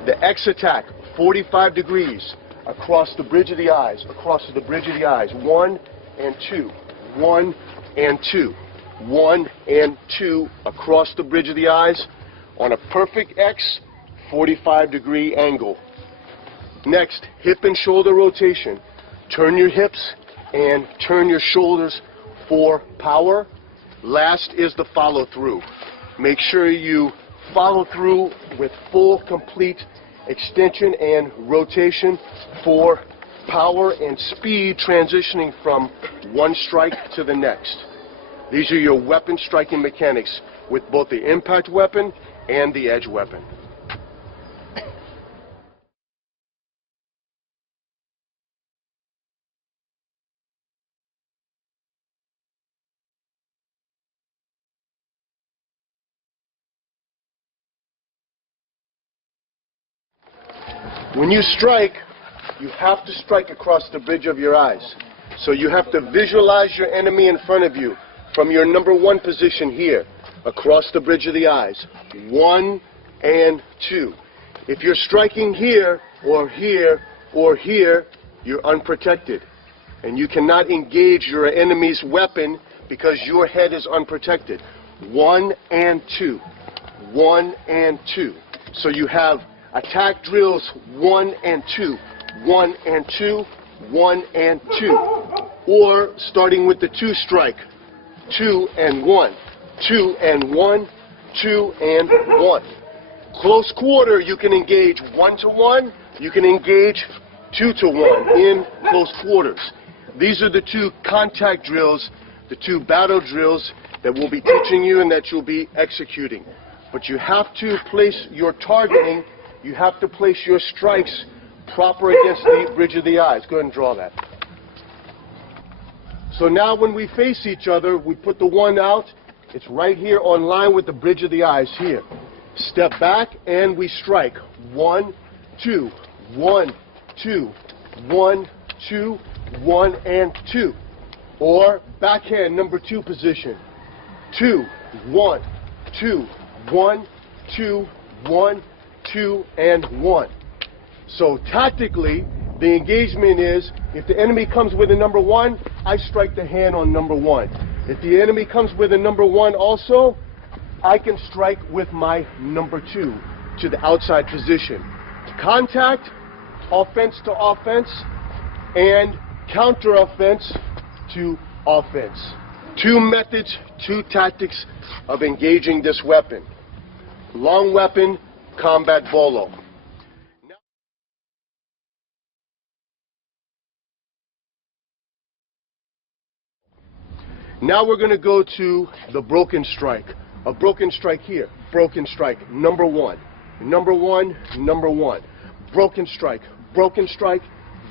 The X attack, 45 degrees across the bridge of the eyes, across the bridge of the eyes. 1 and 2, 1 and 2, 1 and 2 across the bridge of the eyes on a perfect X, 45-degree angle. Next, hip and shoulder rotation. Turn your hips and turn your shoulders for power. Last is the follow through. Make sure you follow through with full, complete extension and rotation for power and speed, transitioning from one strike to the next. These are your weapon striking mechanics with both the impact weapon and the edge weapon. When you strike, you have to strike across the bridge of your eyes. So you have to visualize your enemy in front of you from your number 1 position here, across the bridge of the eyes. 1 and 2. If you're striking here, or here, or here, you're unprotected. And you cannot engage your enemy's weapon because your head is unprotected. 1 and 2. 1 and 2. So you have attack drills 1 and 2, 1 and 2, 1 and 2. Or starting with the 2 strike, 2 and 1, 2 and 1, 2 and 1. Close quarter, you can engage 1 to 1, you can engage 2 to 1 in close quarters. These are the 2 contact drills, the 2 battle drills that we'll be teaching you and that you'll be executing. But you have to place your targeting. You have to place your strikes proper against the bridge of the eyes. Go ahead and draw that. So now when we face each other, we put the 1 out. It's right here on line with the bridge of the eyes here. Step back and we strike. 1, 2, 1, 2, 1, 2, 1 and 2. Or backhand number 2 position. 2, 1, 2, 1, 2, 1, 2 and 1. So tactically, the engagement is, if the enemy comes with a number 1, I strike the hand on number 1. If the enemy comes with a number 1 also, I can strike with my number 2 to the outside position. Contact, offense to offense, and counter offense to offense. 2 methods, 2 tactics of engaging this weapon. Long weapon, combat bolo. Now we're going to go to the broken strike. A broken strike here. Broken strike, number 1. Number 1, number 1. Broken strike, broken strike,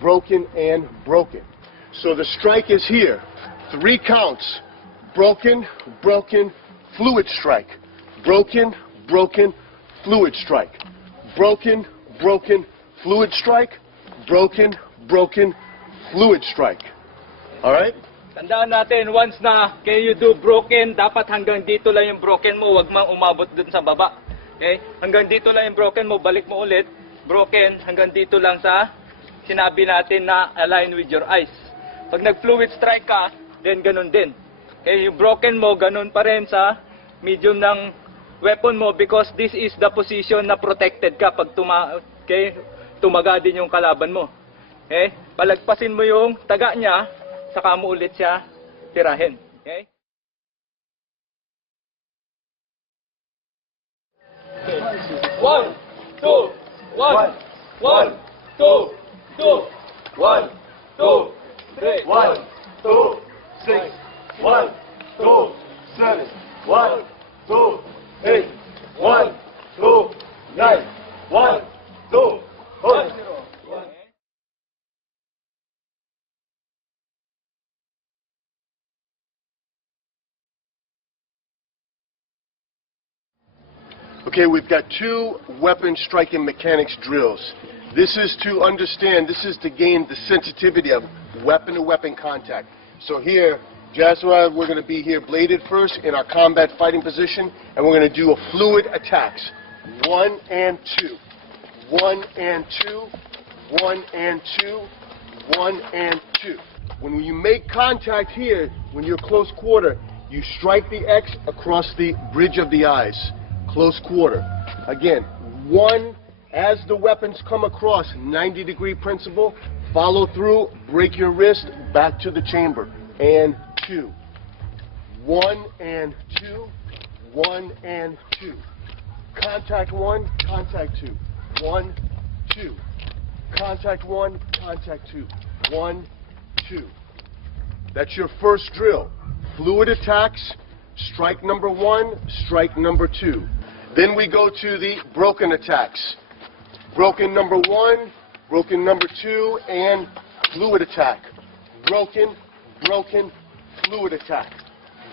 broken and broken. So the strike is here. 3 counts. Broken, broken, fluid strike. Broken, broken, fluid strike. Broken, broken, fluid strike. Broken, broken, fluid strike. Alright? Tandaan natin, once na can you do broken, dapat hanggang dito lang yung broken mo, wag mang umabot dun sa baba. Okay? Hanggang dito lang yung broken mo, balik mo ulit. Broken, hanggang dito lang sa sinabi natin na align with your eyes. Pag nag-fluid strike ka, then ganun din. Okay? Yung broken mo, ganun pa rin sa medium ng weapon mo because this is the position na protected ka pag tumaga din yung kalaban mo. Okay? Palagpasin mo yung taga niya, saka mo ulit siya tirahin. Okay? 1, 2, 1, 1, 2, 2, 1, 2, 3, 1, 2, 6, 1, 2, 7, 1, 2, 8, 1, 2, 9, 1, 2, 1. Okay, we've got 2 weapon striking mechanics drills. This is to understand, this is to gain the sensitivity of weapon-to-weapon contact. So here, Joshua, we're going to be here bladed first in our combat fighting position, and we're going to do a fluid attacks. 1 and 2. 1 and 2. 1 and 2. 1 and 2. When you make contact here, when you're close quarter, you strike the X across the bridge of the eyes. Close quarter. Again, 1, as the weapons come across, 90-degree principle, follow through, break your wrist, back to the chamber. And 2. 1 and 2. 1 and 2. Contact 1, contact 2. 1, 2. Contact 1, contact 2. 1, 2. That's your first drill. Fluid attacks, strike number 1, strike number 2. Then we go to the broken attacks. Broken number 1, broken number 2, and fluid attack. Broken, broken, fluid attack.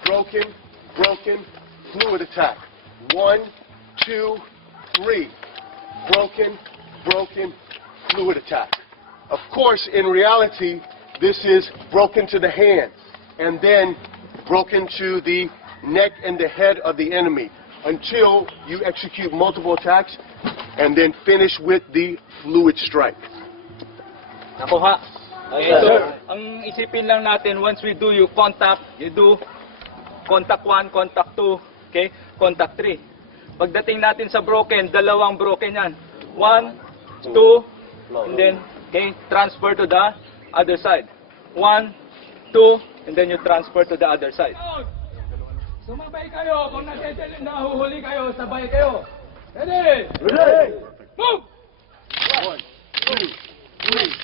Broken, broken, fluid attack. 1, 2, 3. Broken, broken, fluid attack. Of course, in reality, this is broken to the hand, and then broken to the neck and the head of the enemy until you execute multiple attacks and then finish with the fluid strike. Nakuha. Okay, so, ang isipin lang natin, once we do you contact 1, contact 2, okay, contact 3. Pagdating natin sa broken, dalawang broken yan. 1, 2, and then, okay, transfer to the other side. 1, 2, and then you transfer to the other side. Sumabay kayo. Kung nahuhuli kayo, sabay kayo. Ready? Ready! Move! 1, 2, 3,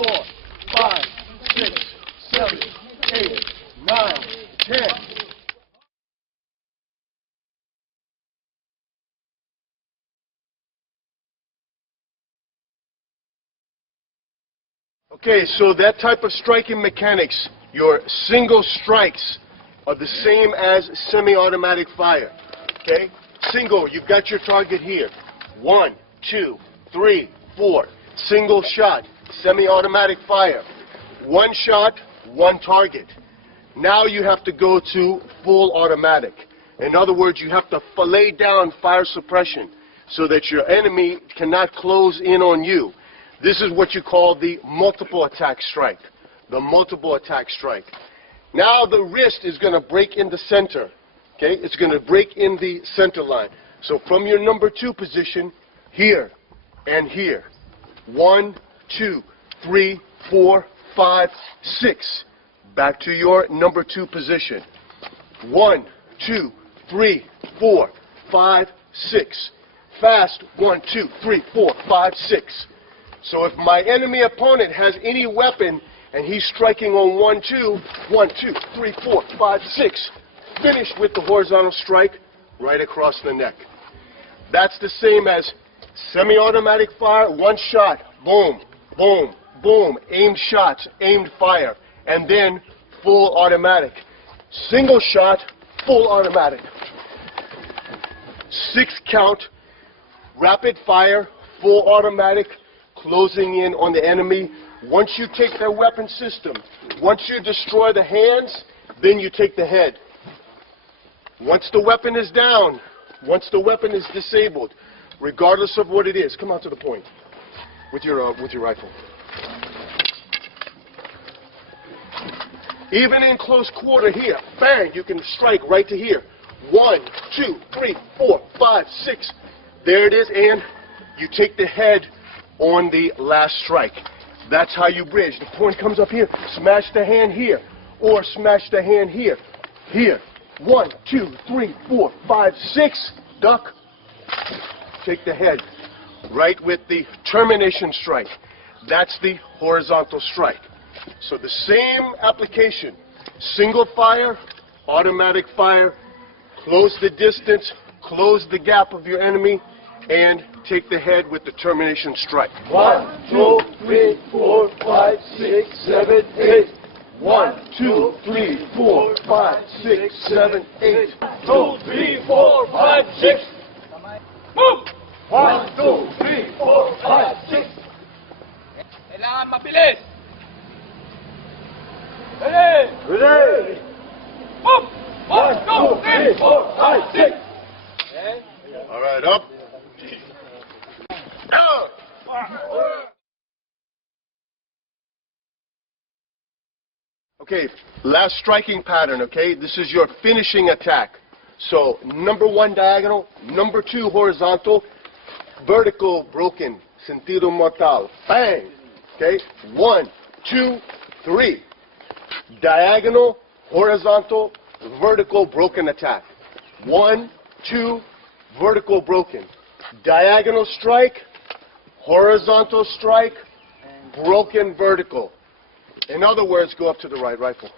4, 5, 6, 7, 8, 9, 10. Okay, so that type of striking mechanics, your single strikes are the same as semi-automatic fire. Okay? Single, you've got your target here. 1, 2, 3, 4. Single shot, semi-automatic fire. 1 shot, 1 target. Now you have to go to full automatic. In other words, you have to lay down fire suppression so that your enemy cannot close in on you. This is what you call the multiple attack strike. The multiple attack strike. Now the wrist is going to break in the center. Okay? It's going to break in the center line. So from your number 2 position, here and here. 1, 2, 3, 4, 5, 6. Back to your number 2 position. 1, 2, 3, 4, 5, 6. Fast. 1, 2, 3, 4, 5, 6. So if my enemy opponent has any weapon and he's striking on 1, 2, 1, 2, 3, 4, 5, 6, finish with the horizontal strike right across the neck. That's the same as semi-automatic fire, 1 shot, boom, boom, boom, aimed shots, aimed fire, and then full automatic. Single shot, full automatic. 6 count, rapid fire, full automatic, closing in on the enemy. Once you take their weapon system, once you destroy the hands, then you take the head. Once the weapon is down, once the weapon is disabled, regardless of what it is, come out to the point with your rifle. Even in close quarter here, bang, you can strike right to here. 1, 2, 3, 4, 5, 6. There it is, and you take the head on the last strike. That's how you bridge. The point comes up here, smash the hand here, or smash the hand here. Here. 1, 2, 3, 4, 5, 6. Duck. Take the head. Right with the termination strike. That's the horizontal strike. So the same application. Single fire, automatic fire, close the distance, close the gap of your enemy, and take the head with the termination strike. 1, 2, 3, 4, 5, 6, 7, 8. 1, 2, 3, 4, 5, 6, 7, 8. 2, 3, 4, 5, 6. Move! 1, 2, 3, 4, 5, 6. Kailangan mabilis. Ready! Move! 1, 2, 3, 4, 5, 6. All right, up. Down. Okay, last striking pattern, okay? This is your finishing attack. So, number 1 diagonal, number 2 horizontal, vertical broken, sentido mortal, bang. Okay, 1, 2, 3. Diagonal, horizontal, vertical broken attack. 1, 2, vertical broken. Diagonal strike, horizontal strike, broken vertical. In other words, go up to the right rifle.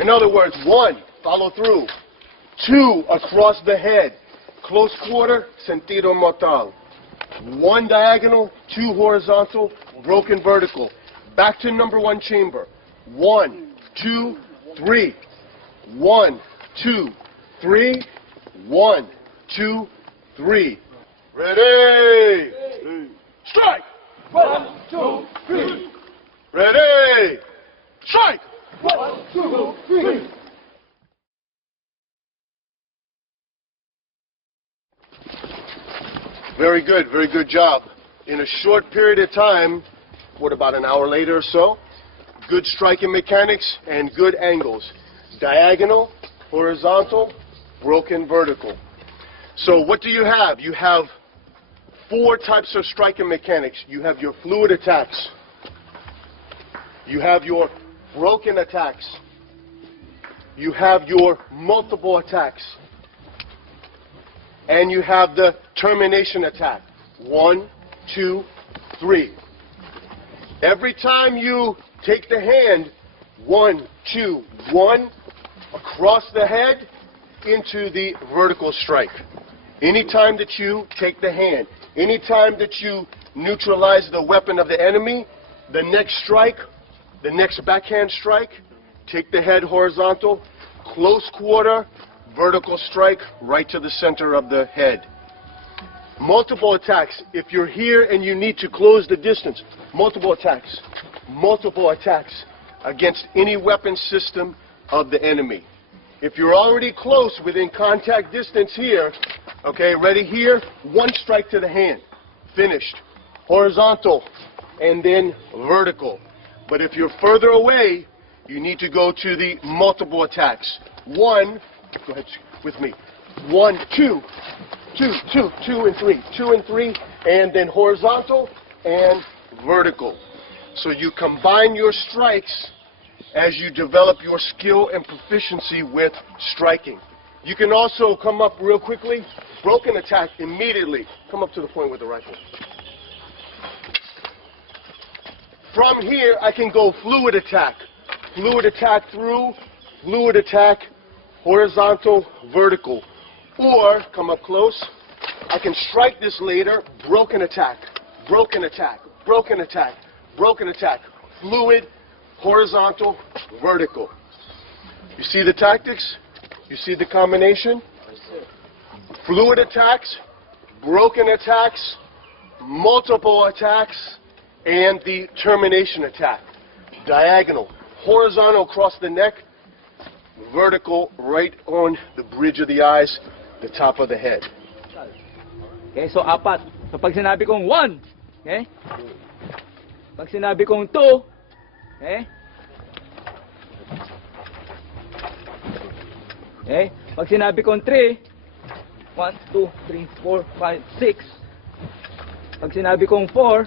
In other words, 1, follow through. 2, across the head, close quarter, sentido mortal. 1 diagonal, 2 horizontal, broken vertical. Back to number 1 chamber. 1, 2, 3. 1, 2, 3. 1, 2, 3. Ready! Strike! 1, 2, 3. Ready! Strike! 1, 2, 3. Very good job. In a short period of time, what, about an hour later or so, good striking mechanics and good angles. Diagonal, horizontal, broken vertical. So what do you have? You have 4 types of striking mechanics. You have your fluid attacks. You have your broken attacks. You have your multiple attacks. And you have the termination attack. 1, 2, 3. Every time you take the hand, 1, 2, 1, across the head into the vertical strike. Anytime that you take the hand, anytime that you neutralize the weapon of the enemy, the next strike, the next backhand strike, take the head horizontal, close quarter, vertical strike right to the center of the head. Multiple attacks. If you're here and you need to close the distance, multiple attacks against any weapon system of the enemy. If you're already close within contact distance here, okay, ready here, 1 strike to the hand, finished. Horizontal and then vertical. But if you're further away, you need to go to the multiple attacks. 1, go ahead with me. 1, 2, 2, 2, 2 and 3, 2 and 3, and then horizontal and vertical. So you combine your strikes as you develop your skill and proficiency with striking. You can also come up real quickly, broken attack immediately. Come up to the point with the rifle. From here, I can go fluid attack through, fluid attack, horizontal, vertical. Or, come up close, I can strike this later, broken attack, broken attack, broken attack, broken attack, fluid, horizontal, vertical. You see the tactics? You see the combination? Fluid attacks, broken attacks, multiple attacks, and the termination attack. Diagonal, horizontal across the neck, vertical right on the bridge of the eyes, the top of the head. Okay, so 4. So pag sinabi kong 1, okay? Pag sinabi kong 2, okay? Okay? Pag sinabi kong 3, 1, 2, 3, 4, 5, 6. Pag sinabi kong 4,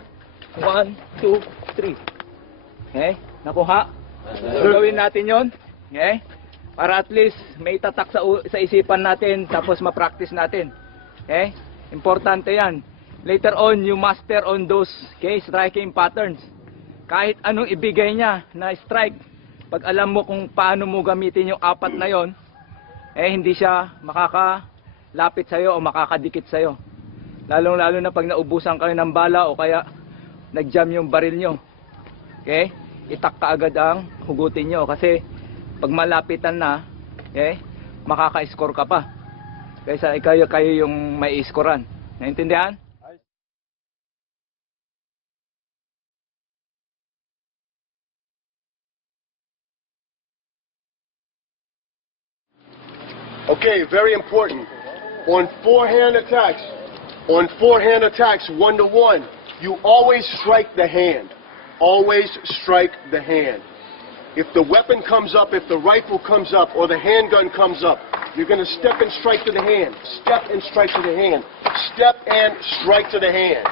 1, 2, 3. Okay? Nakuha? So gawin natin yon. Okay? Para at least may tatak sa isipan natin, tapos ma-practice natin. Okay? Importante yan. Later on, you master on those, okay, striking patterns. Kahit anong ibigay niya na strike, pag alam mo kung paano mo gamitin yung 4 na yon, hindi siya makakalapit sa'yo o makakadikit sa'yo. Lalong-lalo na pag naubusan kayo ng bala o kaya nag-jam yung baril nyo. Okay? Itak ka agad ang hugutin nyo kasi pag malapitan na, okay, makaka-score ka pa. Kaysa kayo yung may iskoran. Naintindihan? Okay, very important. On forehand attacks, 1-to-1, you always strike the hand. Always strike the hand. If the weapon comes up, if the rifle comes up, or the handgun comes up, you're going to step and strike to the hand. Step and strike to the hand. Step and strike to the hand.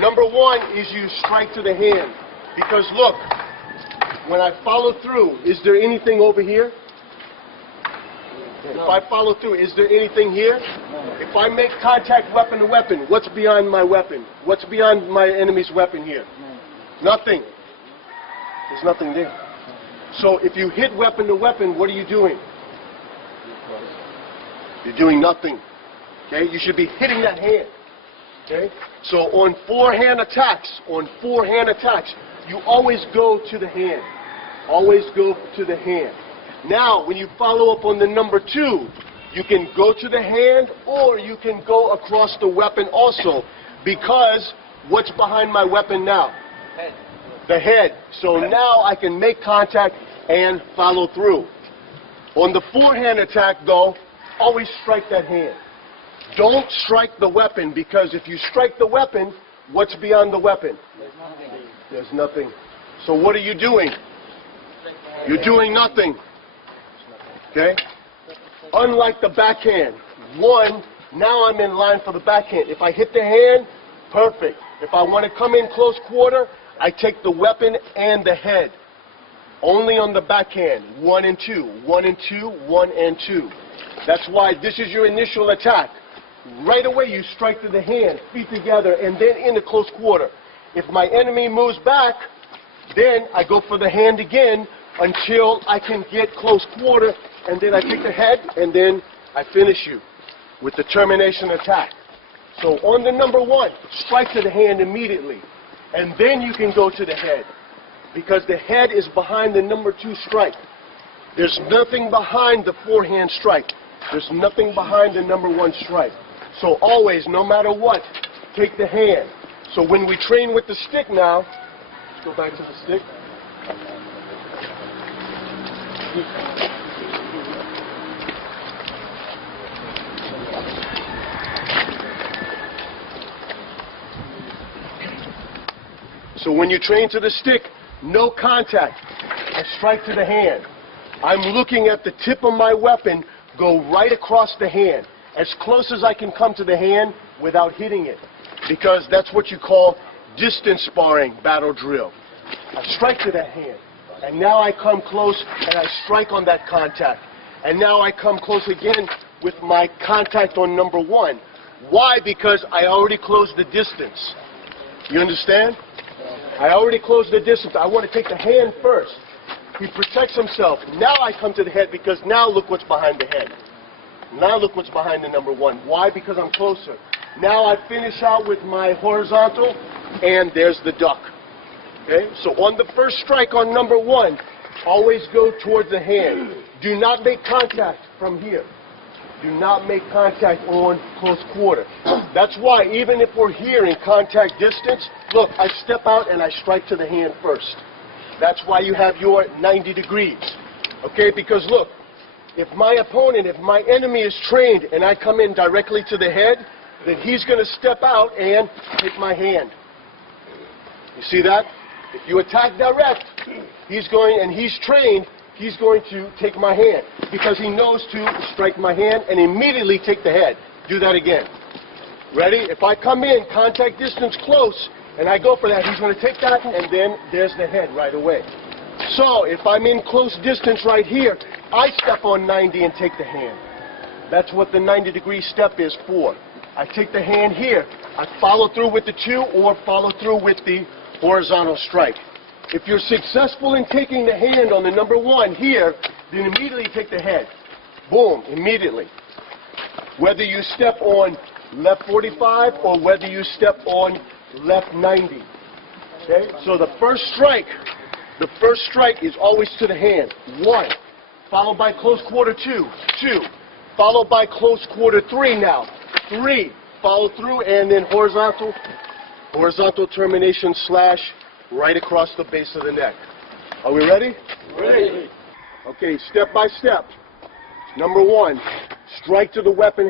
Number 1 is you strike to the hand. Because look, when I follow through, is there anything over here? If I follow through, is there anything here? If I make contact weapon to weapon, what's beyond my weapon? What's beyond my enemy's weapon here? Nothing. There's nothing there. So if you hit weapon to weapon, what are you doing? You're doing nothing. Okay? You should be hitting that hand. Okay? So on forehand attacks, you always go to the hand. Always go to the hand. Now, when you follow up on the number 2, you can go to the hand or you can go across the weapon also, because what's behind my weapon now? Head. The head. So now I can make contact and follow through. On the forehand attack, though, always strike that hand. Don't strike the weapon, because if you strike the weapon, what's beyond the weapon? There's nothing. So what are you doing? You're doing nothing. Okay? Unlike the backhand. 1, now I'm in line for the backhand. If I hit the hand, perfect. If I want to come in close quarter, I take the weapon and the head. Only on the backhand. 1 and 2. 1 and 2. 1 and 2. That's why this is your initial attack. Right away you strike to the hand, feet together, and then into close quarter. If my enemy moves back, then I go for the hand again until I can get close quarter, and then I take the head, and then I finish you with the termination attack. So on the number 1, strike to the hand immediately, and then you can go to the head, because the head is behind the number 2 strike. There's nothing behind the forehand strike. There's nothing behind the number 1 strike. So always, no matter what, take the hand. So when we train with the stick now, let's go back to the stick. So when you train to the stick, no contact. I strike to the hand. I'm looking at the tip of my weapon go right across the hand, as close as I can come to the hand without hitting it, because that's what you call distance sparring battle drill. I strike to that hand, and now I come close and I strike on that contact, and now I come close again with my contact on number 1. Why? Because I already closed the distance. You understand? I already closed the distance. I want to take the hand first. He protects himself. Now I come to the head, because now look what's behind the head. Now look what's behind the number 1. Why? Because I'm closer. Now I finish out with my horizontal, and there's the duck. Okay? So on the first strike on number 1, always go towards the hand. Do not make contact from here. Do not make contact on close quarter. That's why even if we're here in contact distance, look, I step out and I strike to the hand first. That's why you have your 90 degrees. Okay? Because look, if my opponent, if my enemy is trained and I come in directly to the head, then he's going to step out and hit my hand. You see that? If you attack direct, he's going, and he's trained, he's going to take my hand, because he knows to strike my hand and immediately take the head. Do that again. Ready? If I come in contact distance close and I go for that, he's going to take that, and then there's the head right away. So if I'm in close distance right here, I step on 90 and take the hand. That's what the 90-degree step is for. I take the hand here. I follow through with the 2 or follow through with the horizontal strike. If you're successful in taking the hand on the number 1 here, then immediately take the head. Boom, immediately. Whether you step on left 45 or whether you step on left 90. Okay? So the first strike is always to the hand. 1, followed by close quarter 2, 2, followed by close quarter 3 now. 3, follow through, and then horizontal termination slash right across the base of the neck. Are we ready? Ready. Okay, step by step. Number 1, Strike to the weapon